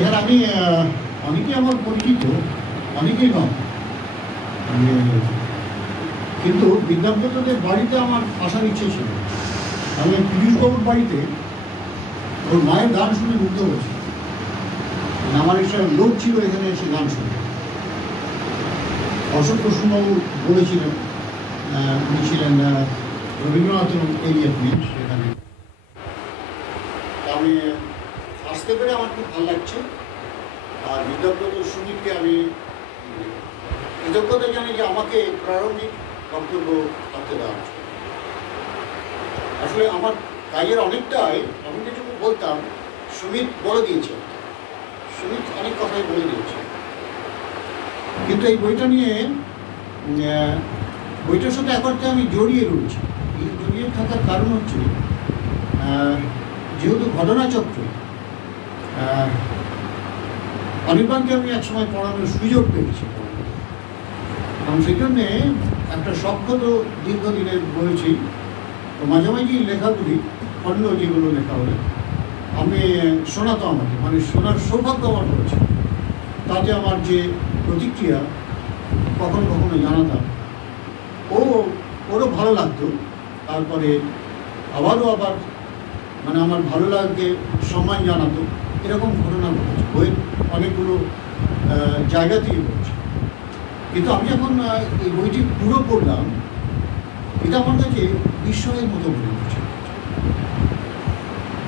এখানে আমি অনেকেই আমার পরিচিত, অনেকেই নয়, কিন্তু বিদ্যাব্রতদের বাড়িতে আমার আসার ইচ্ছে ছিল। আমি পীযূষবাবুর বাড়িতে ওর মায়ের গান শুনে মুগ্ধ হয়েছি। আমার একটা লোক ছিল এখানে এসে গান শুনে। অশোক প্রসূনবাবু বলেছিলেন, উনি ছিলেন রবীন্দ্রনাথ এরিয়ামেন্ট সেখানে। আমি আসতে পেরে আমার খুব ভালো লাগছে। আর বিদ্যাব্রত সুমিতকে আমি কৃতজ্ঞতা জানি যে আমাকে প্রারম্ভিক বক্তব্য রাখতে দেওয়া হচ্ছে। আসলে আমার কাজের অনেকটাই আমি যেটুকু বলতাম সুমিত বলে দিয়েছে, সুমিত অনেক কথাই বলে দিয়েছে। কিন্তু এই বইটা নিয়ে বইটার সাথে একবারতে আমি জড়িয়ে রয়েছি। এই জড়িয়ে থাকার কারণ হচ্ছে যেহেতু ঘটনাচক্রে অনির্বাণকে আমি একসময় পড়ানোর সুযোগ পেয়েছি এবং সেই জন্যে একটা শখ তো দীর্ঘদিনের বলেছি। মাঝে মাঝে লেখাগুলি অন্য যেগুলো লেখা হলে আমি শোনাতো, আমাকে মানে শোনার সৌভাগ্য আমার হয়েছে। তাতে আমার যে প্রতিক্রিয়া কখনো কখনো জানাতাম, ওরও ভালো লাগতো। তারপরে আবার মানে আমার ভালো লাগতে সম্মান জানাতো। এরকম ঘটনা ঘটেছে, বইয়ের অনেকগুলো জায়গাতেই ঘটেছে। কিন্তু আমি যখন এই বইটি পুরো পড়লাম, এটা আমার কাছে বিস্ময়ের মতো মনে হচ্ছে।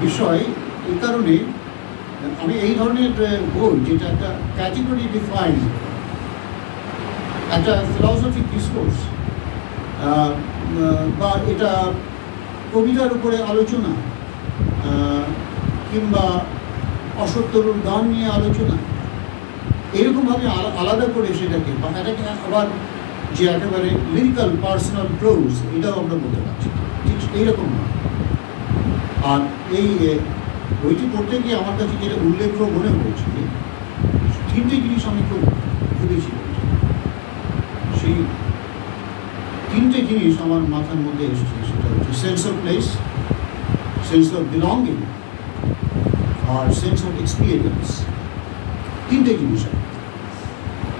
বিস্ময় এই কারণে, আমি এই ধরনের বই যেটা একটা ক্যাটেগরি ডিফাইন, একটা ফিলসফিক ডিসকোর্স বা এটা কবিতার উপরে আলোচনা কিংবা অসত্যরুর গান নিয়ে আলোচনা, এরকমভাবে আলাদা করে সেটাকে বা এটাকে আবার যে একেবারে লিরিক্যাল পার্সোনাল প্রোজ, এটাও আমরা বলতে পারছি ঠিক এইরকম না। আর এই বইটি পড়তে গিয়ে আমার কাছে যেটা উল্লেখ্য মনে হয়েছে, তিনটে জিনিস আমি খুব ভুলেছি। সেই তিনটে জিনিস আমার মাথার মধ্যে এসেছে, সেটা হচ্ছে sense of place, sense of belonging আর সেন্স অফ এক্সপিরিয়েন্স। তিনটে জিনিস।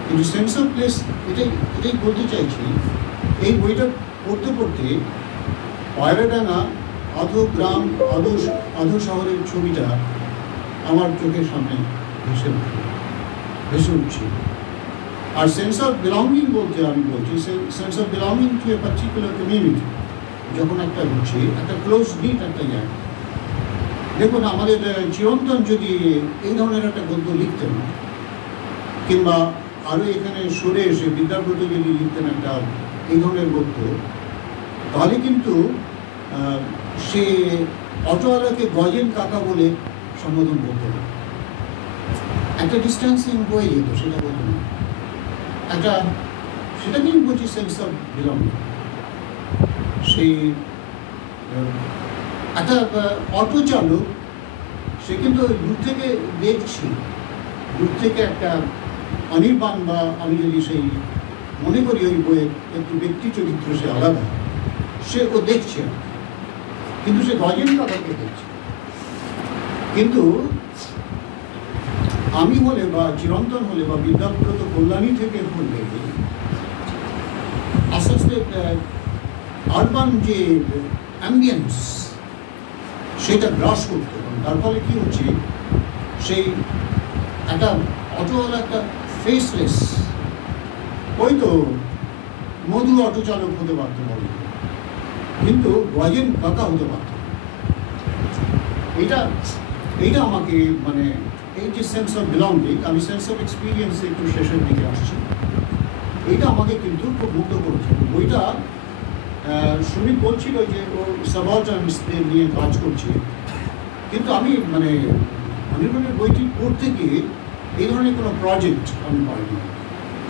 কিন্তু সেন্স অফ প্লেস এটাই বলতে চাইছি। এই বইটা পড়তে পড়তে পায়রাডাঙ্গা, আধো গ্রাম, আধো শহরের ছবিটা আমার চোখের সামনে ভেসে উঠছে। আর সেন্স অফ বিলঙ্গিং বলতে আমি বলছি sense of belonging to a particular community, যখন একটা হচ্ছে একটা ক্লোজ নিট একটা জায়গা। দেখুন, আমাদের চিরন্তন যদি এই ধরনের একটা গদ্য লিখতেন, কিংবা আরও এখানে সরে এসে বিদ্যাব্রত যদি লিখতেন একটা এই ধরনের গদ্য, তাহলে কিন্তু সে অটোওয়ালাকে গজেন কাকা বলে সম্বোধন করতে হবে। একটা ডিস্টেন্সিং হয়ে যেত, সেটা বলতো না। সেটাকেই বলছি সেন্স অফ বিলঙ্গিং। সেই একটা অটো চালক, সে কিন্তু দূর থেকে দেখছি, দূর থেকে একটা অনির্বাণ, বা আমি যদি সেই মনে করি ওই বইয়ের একটু ব্যক্তি চরিত্র সে আলাদা, ও দেখছে, কিন্তু সে গজেন কাকাকে দেখছে। কিন্তু আমি হলে বা চিরন্তন হলে বা বিদ্যাব্রত কল্যাণী থেকে হলে আস্তে আস্তে আরবান যে অ্যাম্বিয়েন্স সেটা গ্রাস করতে, তার ফলে কী হচ্ছে, সেই একটা অটোওয়ালা একটা ফেসলেস, ওই তো মধু অটো চালক হতে পারত বলে, কিন্তু গজেন কাকা হতে পারত। এইটা আমাকে মানে এই যে সেন্স অফ বিলঙ্গিং, আমি সেন্স অফ এক্সপিরিয়েন্স একটু শেষের দিকে আসছি, এইটা আমাকে কিন্তু খুব মুগ্ধ করেছে। বইটা সুমিত বলছিল যে ও সাবঅর্ডিনেটসদের নিয়ে কাজ করছে, কিন্তু আমি মানে অনির্বাণের বইটি পড়তে গিয়ে এই ধরনের কোনো প্রজেক্ট আমি পাইনি।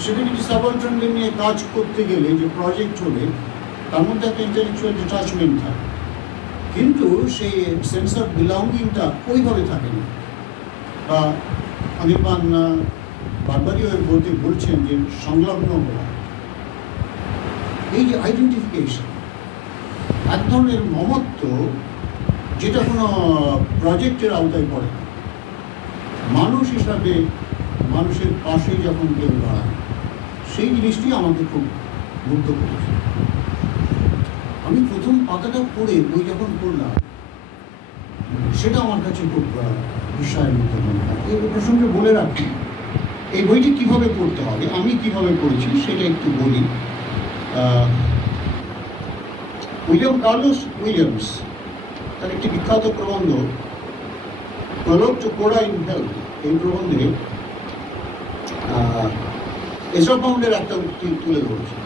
সেটা যদি সাবঅর্ডিনেটদের নিয়ে কাজ করতে গেলে যে প্রজেক্ট হলে তার মধ্যে একটা ইন্টেলেকচুয়াল ডিটাচমেন্ট থাকে, কিন্তু সেই সেন্স অফ বিলঙ্গিংটা ওইভাবে থাকে না। বা অনির্বাণ বারবারই ওই বইতে বলছেন যে সংলগ্ন হওয়া, এই যে আইডেন্টিফিকেশন, এক ধরনের মমত্ব, যেটা কোনো প্রজেক্টের আওতায় পড়ে না। মানুষ হিসাবে মানুষের পাশে যখন কেউ দাঁড়ায়, সেই জিনিসটি আমাকে খুব মুগ্ধ করেছে। আমি প্রথম পাতাটা পড়ে বই যখন পড়লাম, সেটা আমার কাছে খুব বিষয়ের মতো মনে হয়। এই প্রসঙ্গে বলে রাখি, এই বইটি কীভাবে পড়তে হবে, আমি কিভাবে পড়েছি সেটা একটু বলি। উইলিয়াম কার্লোস উইলিয়ামস তার একটি বিখ্যাত প্রবন্ধ প্রলোগ টু কোরা ইন হেলথ, এই প্রবন্ধে এজরা পাউন্ডের একটা উক্তি তুলে ধরেছে।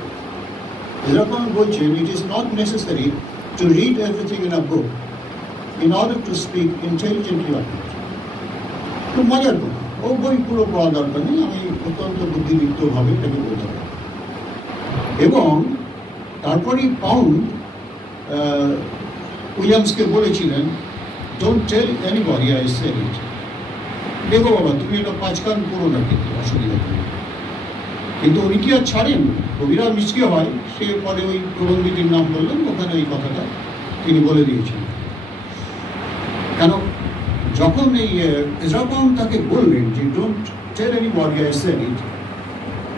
এজরা পাউন্ড বলছেন, it is not necessary to read everything in a book in order to speak intelligently of it. খুব মজার কথা, ও বই পুরো পড়া দরকার নেই, আমি অত্যন্ত বুদ্ধিদীপ্তভাবে এটাকে বলতে পারি। এবং তারপরেই পাউন্ড উইলিয়ামসকে বলেছিলেন, don't tell anybody I said it. দেখো বাবা, তুমি এটা 5 কান পড়ো না, কিন্তু অসুবিধা নেই। কিন্তু উনি কি আর ছাড়েন? কবিরা মিসকে হয়, সে পরে ওই প্রবন্ধিটির নাম বললেন, ওখানে এই কথাটা তিনি বলে দিয়েছেন। কেন, যখন এই এজরা পাউন্ড তাকে বললেন যে don't tell anybody I said it,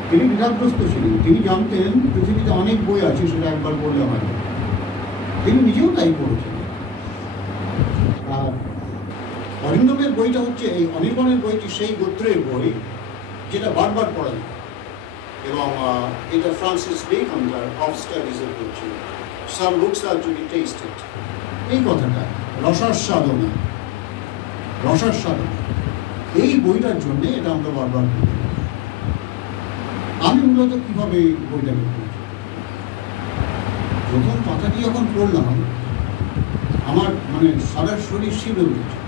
তিনি বিধাগ্রস্ত ছিলেন। তিনি জানতেন পৃথিবীতে অনেক বই আছে, সেটা একবার পড়লে হয় না। তিনি নিজেও তাই করেছেন। আর অরিন্দমের বইটা হচ্ছে, এই অনির্বাণের বইটি সেই গোত্রের বই যেটা বারবার পড়া যায়। এবং এটা ফ্রান্সিস বেকন তার অফ স্টাডিজে বলছে, some books are to be tested. এই কথাটা রসাস্বাদনা, রসাস্বাদনা, এই বইটার জন্য এটা আমরা বারবার পড়ি। আমি মূলত কীভাবে বইটাকে পড়ছি, প্রথম কথাটি যখন পড়লাম, আমার মানে সারা শরীর শিবে উঠেছে।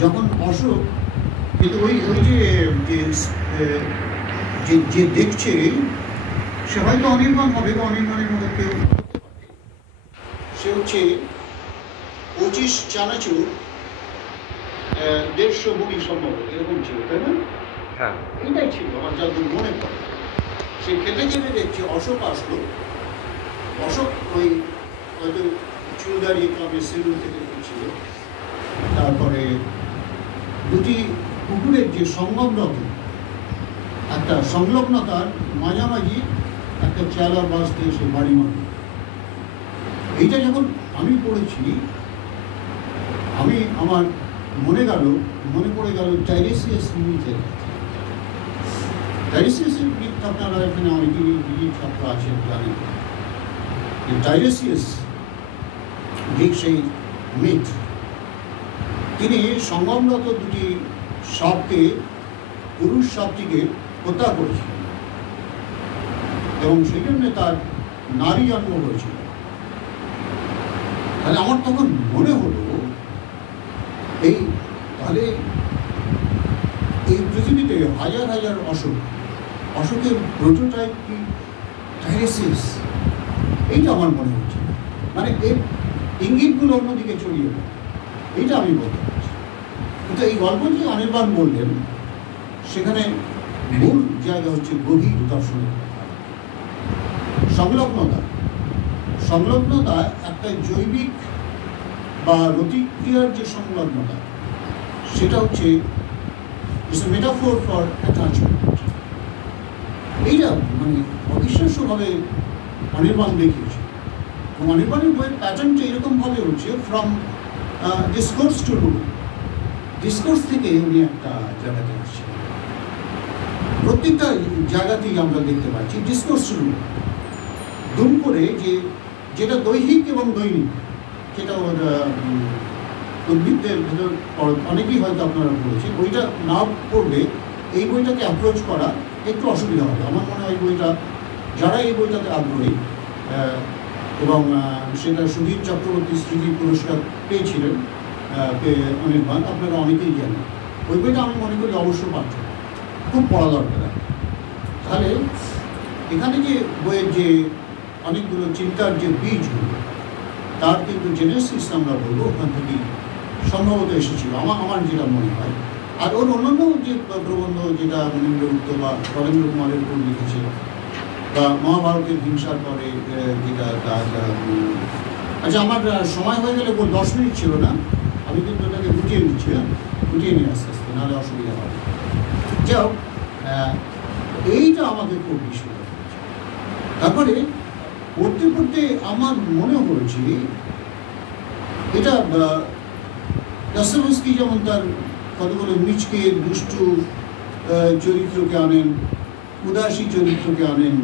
যখন অশোক, কিন্তু ওই যে দেখছে, সে হয়তো অনির্বাণ হবে বা অনির্বাণের মধ্যে কেউ, সে হচ্ছে 25 চানাচুর 150 মুড়ি সম্ভব, এরকম ছিল, তাই না? হ্যাঁ, এটাই ছিল আমার যতদূর মনে পড়ে। সে খেতে খেতে দেখছে অশোক আসলো। অশোক ওই হয়তো চুলদারি ক্লাবে সিলুন থেকে ফিরছিল। তারপরে দুটি কুকুরের যে সংলগ্নতা, একটা সংলগ্নতার মাঝামাঝি একটা চেলার বাস দিয়ে সে বাড়ি মারল। এইটা যখন আমি পড়েছি, আমার মনে পড়ে গেল টাইরেসিয়াস মিথের। টাইরেসিয়াসের মিথ আপনারা এখানে অনেকেই ছাত্র আছেন, জানেন। টাইরেসিয়াস গ্রিক সেই মিথ, তিনি সংগমরত দুটি সাপকে, পুরুষ সাপটিকে হত্যা করেছিলেন এবং সেই জন্য তার নারী জন্ম হয়েছিল। তাহলে আমার তখন মনে হলো, তাহলে এই পৃথিবীতে হাজার হাজার অশোকের প্রোটোটাইপ কি টাইরেসিয়াস? এইটা আমার মনে হচ্ছে, মানে এর ইঙ্গিতগুলো অন্যদিকে ছড়িয়ে গেল, এইটা আমি বলতে পারছি। কিন্তু এই গল্প যে অনির্বাণ বললেন, সেখানে মূল জায়গা হচ্ছে গভীর দর্শনের সংলগ্নতা, একটা জৈবিক বা রতিক্রিয়ার যে সংলগ্নতা, সেটা হচ্ছে মেটাফোর ফর অ্যাটাচমেন্ট। এইটা মানে অবিশ্বাস্যভাবে অনির্বাণ দেখিয়েছে। এবং অনির্বাণের বইয়ের প্যাটার্নটা এরকমভাবে হচ্ছে, from discourse to rule, discourse থেকে উনি একটা জায়গাতে আসছে। প্রত্যেকটা জায়গাতেই আমরা দেখতে পাচ্ছি ডিসকোর্স টু রুল, দুম করে যেটা দৈহিক এবং দৈনিক, যেটা ওর উদ্ভিদদের ভেতর অনেকেই হয়তো আপনারা পড়েছে। বইটা না পড়লে এই বইটাকে অ্যাপ্রোচ করা একটু অসুবিধা হবে। আমার মনে হয় বইটা, যারা এই বইটাতে আগ্রহী, এবং সেটা সুধীর চক্রবর্তী স্মৃতি পুরস্কার পেয়েছিলেন অনির্বাণ, আপনারা অনেকেই জানেন। ওই বইটা আমি মনে করি অবশ্য পাঠ্য, খুব পড়া দরকার। তাহলে এখানে যে বইয়ের যে অনেকগুলো চিন্তার যে বীজগুলো, তার কিন্তু জেনেসিস আমরা বলবো, ওখান থেকেই সম্ভবত এসেছিল আমার যেটা মনে হয়। আর ওর অন্যান্য যে প্রবন্ধ, যেটা মনীন্দ্রগুপ্ত বা রবীন্দ্র কুমারের উপর লিখেছে, বা মহাভারতের হিংসার পরে যেটা, আচ্ছা আমার সময় হয়ে গেলে 10 মিনিট ছিল না, আমি কিন্তু ওটাকে গুটিয়ে নিচ্ছি, গুটিয়ে নিয়ে আস্তে আস্তে, না নাহলে অসুবিধা হবে। যাও, এইটা আমাকে খুব বিস্মিত করেছে। তারপরে পড়তে পড়তে আমার মনে হয়েছে এটা দস্তয়েভস্কি যেমন তার কতগুলো মিচকে দুষ্টু চরিত্রকে আনেন, উদাসী চরিত্রকে আনেন,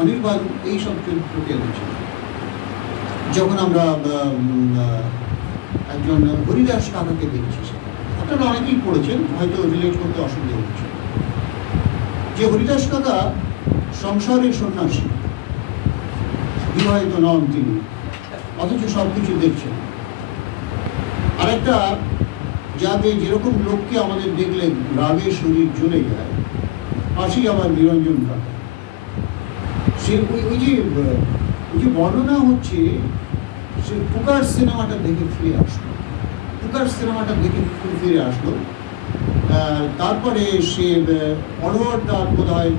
অনির্বাণ এইসব চরিত্রকে এনেছেন। যখন আমরা একজন হরিদাস কাকাকে দেখছি, আপনারা অনেকেই পড়েছেন, হয়তো রিলেট করতে অসুবিধা হচ্ছে, যে হরিদাস কাকা সংসারের সন্ন্যাসী, বিবাহিত নন তিনি, অথচ সব কিছু দেখছেন। আরেকটা যাকে যেরকম লোককে আমাদের দেখলে রাগে শরীর জ্বলে যায়, পাশেই আবার নিরঞ্জন কাকা। সে ওই যে বর্ণনা হচ্ছে, সে পুকার সিনেমাটা দেখে ফিরে আসলো, তারপরে সে অড়হর ডাল বোধ হয়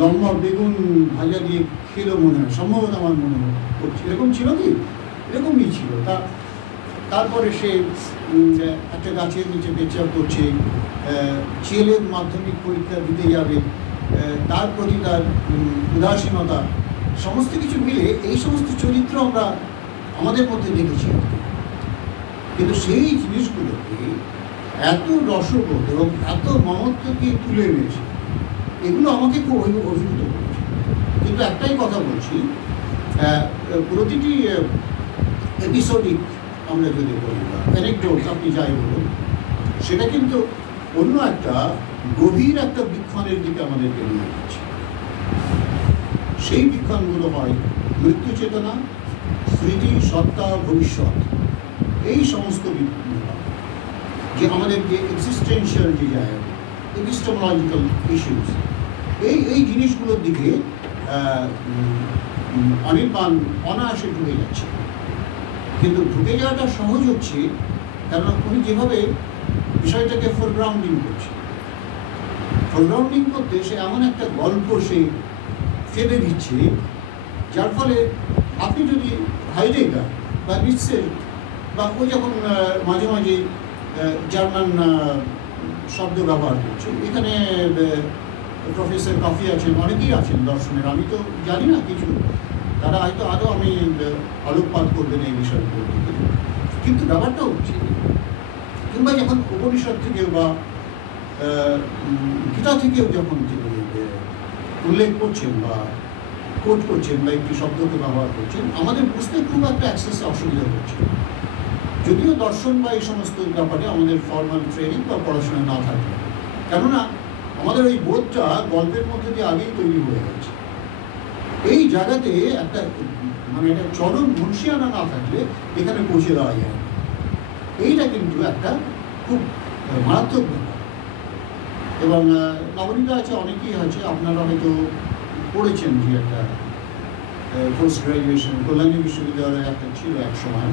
লম্বা বেগুন ভাজা দিয়ে খেলো মনে হয়, সম্ভবত আমার মনে করছে এরকম ছিল কি, এরকমই ছিল। তারপরে সে একটা গাছের নিচে পেঁচা করছে, ছেলে মাধ্যমিক পরীক্ষা দিতে যাবে, তার প্রতি তার উদাসীনতা, সমস্ত কিছু মিলে এই সমস্ত চরিত্র আমরা আমাদের মধ্যে দেখেছি। কিন্তু সেই জিনিসগুলোকে এত রসবোধ এবং এত মমত্বকে তুলে এনেছে, এগুলো আমাকে খুব অভিভূত করেছে। কিন্তু একটাই কথা বলছি, প্রতিটি এপিসোডিক আমরা যদি বলি বা অ্যানেকডোট আপনি যাই বলুন, সেটা কিন্তু অন্য একটা গভীর একটা বীক্ষণের দিকে আমাদেরকে নিয়ে যাচ্ছে। সেই বীক্ষণগুলো হয় মৃত্যু চেতনা, স্মৃতি, সত্তা, ভবিষ্যৎ, এই সমস্ত যে আমাদের যে এক্সিস্টেন্সিয়াল যে জায়গা, এপিস্টেমোলজিক্যাল ইস্যুস, এই জিনিসগুলোর দিকে অনির্বাণ অনায়াসে ঢুকে যাচ্ছে। কিন্তু ঢুকে যাওয়াটা সহজ হচ্ছে কারণ উনি যেভাবে বিষয়টাকে ফোরগ্রাউন্ডিং করতে সে এমন একটা গল্প সে ফেলে দিচ্ছে, যার ফলে আপনি যদি হাইডেগার বা নিটসের বা ও যখন মাঝে মাঝে জার্মান শব্দ ব্যবহার করছে, এখানে প্রফেসর কফি আছেন, অনেকেই আছেন দর্শনের, আমি তো জানি না কিছু, তারা হয়তো আরও আমি আলোকপাত করবেন এই বিষয়গুলোর দিকে। কিন্তু ব্যাপারটা হচ্ছে, কিংবা যখন উপনিষদ থেকেও বা গীতা থেকেও যখন তিনি উল্লেখ করছেন বা কোট করছেন বা একটি শব্দকে ব্যবহার করছেন, আমাদের বুঝতে খুব একটা অ্যাক্সেস অসুবিধা হচ্ছে। যদিও দর্শন বা এই সমস্ত ব্যাপারে আমাদের ফর্মাল ট্রেনিং বা পড়াশোনা না থাকলে, কেননা আমাদের ওই বোধটা গল্পের মধ্যে দিয়ে আগেই তৈরি হয়ে গেছে। এই জায়গাতে একটা একটা চরম মুন্সিয়ানা না থাকলে এখানে পৌঁছে দেওয়া যায় না। এইটা কিন্তু একটা খুব মারাত্মক ব্যাপার। এবং নবনীতা আছে, অনেকেই আছে, আপনারা হয়তো পড়েছেন যে একটা পোস্ট গ্রাজুয়েশন কল্যাণী বিশ্ববিদ্যালয়ে একটা ছিল এক সময়,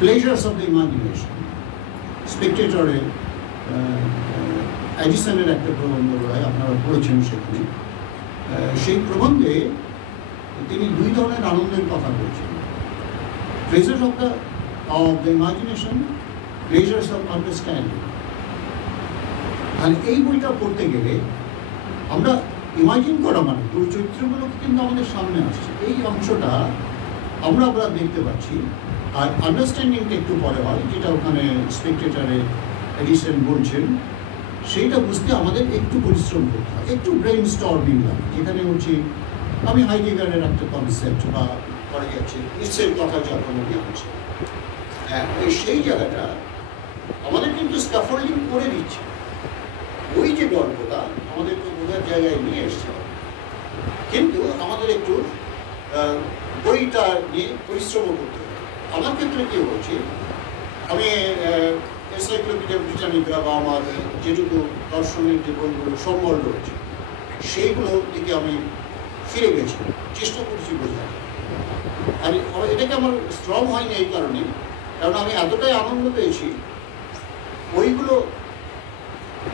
প্লেজার্স অফ দ্য ইমাজিনেশন, স্পেকটেটরে অ্যাডিসনের একটা প্রবন্ধ হয়, আপনারা পড়েছেন সেখানে। সেই প্রবন্ধে তিনি দুই ধরনের আনন্দের কথা বলছেন, pleasures of the imagination, pleasures of understanding. আর এই বইটা পড়তে গেলে আমরা ইমাজিন করা মানে ওই চরিত্রগুলোকে কিন্তু আমাদের সামনে আসছে, এই অংশটা আমরা দেখতে পাচ্ছি। আর আন্ডারস্ট্যান্ডিংটা একটু পরে হয়, যেটা ওখানে স্পেকটেটরে এডিসন বলছেন, সেইটা বুঝতে আমাদের একটু পরিশ্রম করতে হয়, একটু ব্রেইন স্টর্মিং লাগে, যেখানে হচ্ছে আমি হাইডেগারের একটা কনসেপ্ট বা করা যাচ্ছে নিশ্চয়ের কথা যখন উনি আনছে, সেই জায়গাটা আমাদের কিন্তু স্ক্যাফোল্ডিং করে দিচ্ছে। ওই যে গল্পটা আমাদেরকে বোঝার জায়গায় নিয়ে এসছে, কিন্তু আমাদের একটু বইটা নিয়ে পরিশ্রমও করতে হবে। আমার ক্ষেত্রে কী হচ্ছে, আমি এনসাইক্লোপিডিয়া ব্রিটানিকা বা আমার যেটুকু দর্শনের যে বইগুলো সম্বল রয়েছে, সেইগুলো দিকে আমি ফিরে গেছি, চেষ্টা করছি বোঝার। আর এটাকে আমার স্ট্রং হয়নি এই কারণে, কারণ আমি এতটাই আনন্দ পেয়েছি বইগুলো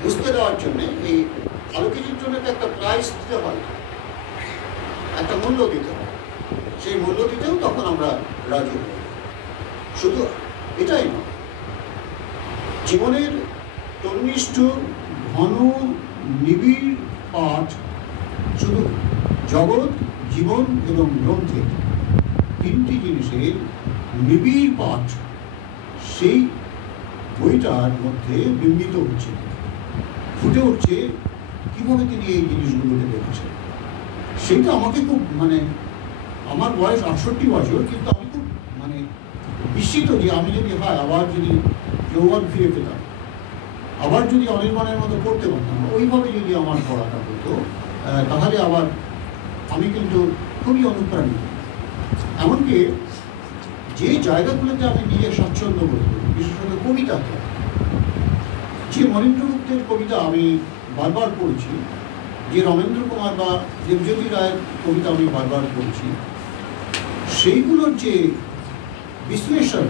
বুঝতে দেওয়ার জন্যে। এই আলোকিতির জন্য একটা প্রাইস দিতে হয়, একটা মূল্য দিতে হয়, সেই মূল্য দিতেও তখন আমরা রাজি হই। শুধু এটাই নয়, জীবনের তন্নিষ্ঠ ঘন নিবিড় পাঠ শুধু জগৎ, জীবন এবং গ্রন্থের তিনটি জিনিসের নিবিড় পাঠ সেই বইটার মধ্যে বিম্বিত হচ্ছে, ফুটে উঠছে কীভাবে তিনি এই জিনিসগুলোকে দেখেছেন। সেটা আমাকে খুব আমার বয়স 68 বছর, কিন্তু আমি খুব বিস্মিত যে আমি যদি আবার যদি যৌবন ফিরে পেতাম, আবার যদি অনির্বাণের মতো পড়তে পারতাম, ওইভাবে যদি আমার পড়াটা হতো, তাহলে আবার আমি কিন্তু খুবই অনুপ্রাণিত। এমনকি যে জায়গাগুলোতে আমি নিজে স্বাচ্ছন্দ্য বোধ করি, বিশেষত কবিতাতে, যে মনীন্দ্র গুপ্তের কবিতা আমি বারবার পড়েছি, যে রমেন্দ্র কুমার বা দেবজ্যোতি রায়ের কবিতা আমি বারবার পড়েছি, সেইগুলোর যে বিশ্লেষণ,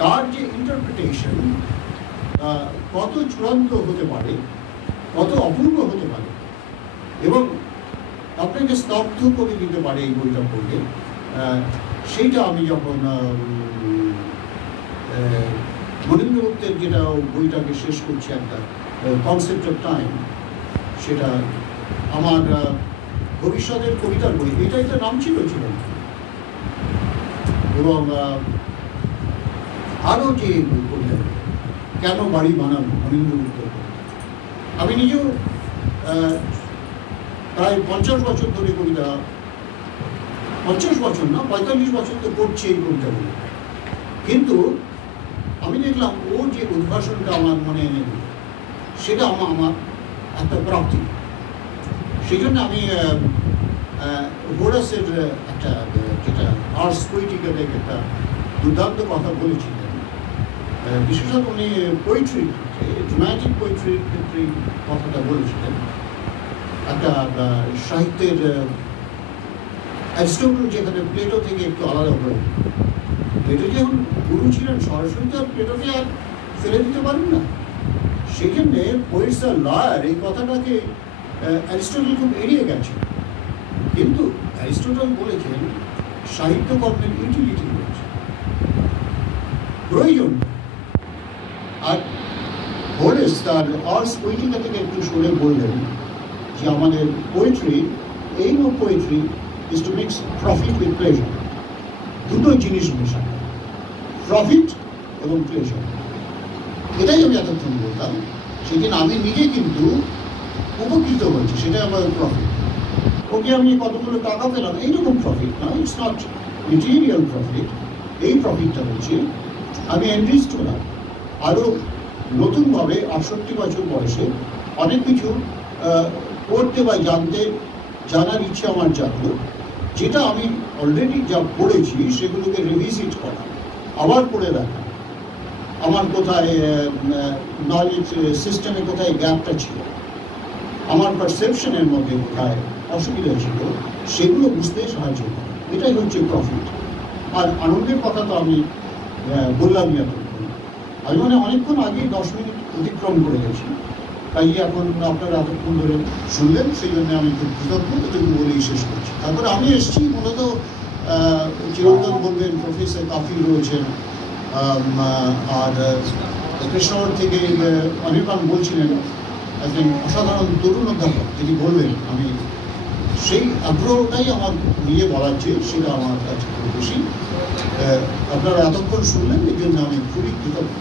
তার যে ইন্টারপ্রিটেশন কত চূড়ান্ত হতে পারে, কত অপূর্ব হতে পারে, এবং আপনাকে স্তব্ধ করে দিতে পারে এই বইটা পড়লে, সেইটা আমি যখন মনীন্দ্র গুপ্তের যেটা বইটাকে শেষ করছি, একটা কনসেপ্ট অফ টাইম, সেটা আমার ভবিষ্যতের কবিতার বই, এটা একটা নাম ছিল। এবং আরও যে কবিতা, কেন বাড়ি বানাবো, মনীন্দ্র গুপ্তের, আমি নিজেও প্রায় 50 বছর ধরে কবিতা, 50 বছর না 45 বছর তো পড়ছি এই কবিতাগুলো, কিন্তু আমি দেখলাম ওর যে উদ্ভাসনটা আমার মনে এনে দিল, সেটা আমার একটা প্রাপ্তি। সেই জন্য আমি হোরাসের একটা যেটা আর্টস পোয়েটিকা থেকে একটা দুর্দান্ত কথা বলেছিলেন, বিশেষত উনি পোয়েট্রির ক্ষেত্রে, ড্রামাটিক পোয়েট্রির ক্ষেত্রে কথাটা বলেছিলেন। একটা সাহিত্যের অ্যারিস্টটল যেখানে প্লেটো থেকে একটু আলাদা হয়ে, প্লেটো যখন গুরু ছিলেন, সরাসরি তো আর প্লেটোকে আর ফেলে দিতে পারেন না। সেই জন্যে পোয়েটস আর লয়ার এই কথাটাকে অ্যারিস্টটল খুব এড়িয়ে গেছে, কিন্তু অ্যারিস্টটল বলেছেন সাহিত্যকর্মের ইউটিলিটি রয়েছে, প্রয়োজন। আর হোরেস তার আর্টস পোয়েটিকা থেকে একটু সরে বললেন যে আমাদের poetry, aim of poetry is to mix profit with pleasure, দুটো জিনিস মেশানো, প্রফিট এবং প্লেজার। এটাই আমি এতক্ষণ বলতাম, সেদিন আমি নিজে কিন্তু উপকৃত হয়েছি, সেটাই আমার প্রফিট। ওকে আমি কতগুলো টাকা পেলাম, এইরকম প্রফিট না, ইটস নট মেটেরিয়াল প্রফিট। এই প্রফিটটা হচ্ছে আমি এনরিচড হলাম, আরও নতুনভাবে 68 বছর বয়সে অনেক কিছু পড়তে বা জানার ইচ্ছে আমার জাগলো, যেটা আমি অলরেডি যা পড়েছি সেগুলোকে রিভিজিট করা, আবার পড়ে দেখা, আমার কোথায় নলেজ সিস্টেমে কোথায় গ্যাপটা ছিল, আমার পারসেপশনের মধ্যে কোথায় অসুবিধা ছিল, সেগুলো বুঝতে সাহায্য করে। এটাই হচ্ছে প্রফিট। আর আনন্দের কথা তো আমি বললামই এতক্ষণ। আমি অনেকক্ষণ আগে 10 মিনিট অতিক্রম করে গেছি, তাই এখন আপনারা এতক্ষণ ধরে শুনলেন, সেই জন্য আমি খুব কৃতজ্ঞ, এটুকু বলেই শেষ করছি। তারপরে আমি এসেছি মূলত চিরন্তন বলবেন, প্রফেসর কাফি রয়েছেন, আর কৃষ্ণনগর থেকে অনির্বাণ বলছিলেন, একজন অসাধারণ তরুণ অধ্যাপক, তিনি বলবেন। আমি সেই আগ্রহটাই আমার নিয়ে বলার চেয়ে সেটা আমার কাছে খুব খুশি। আপনারা এতক্ষণ শুনলেন, এই জন্য আমি খুবই কৃতজ্ঞ।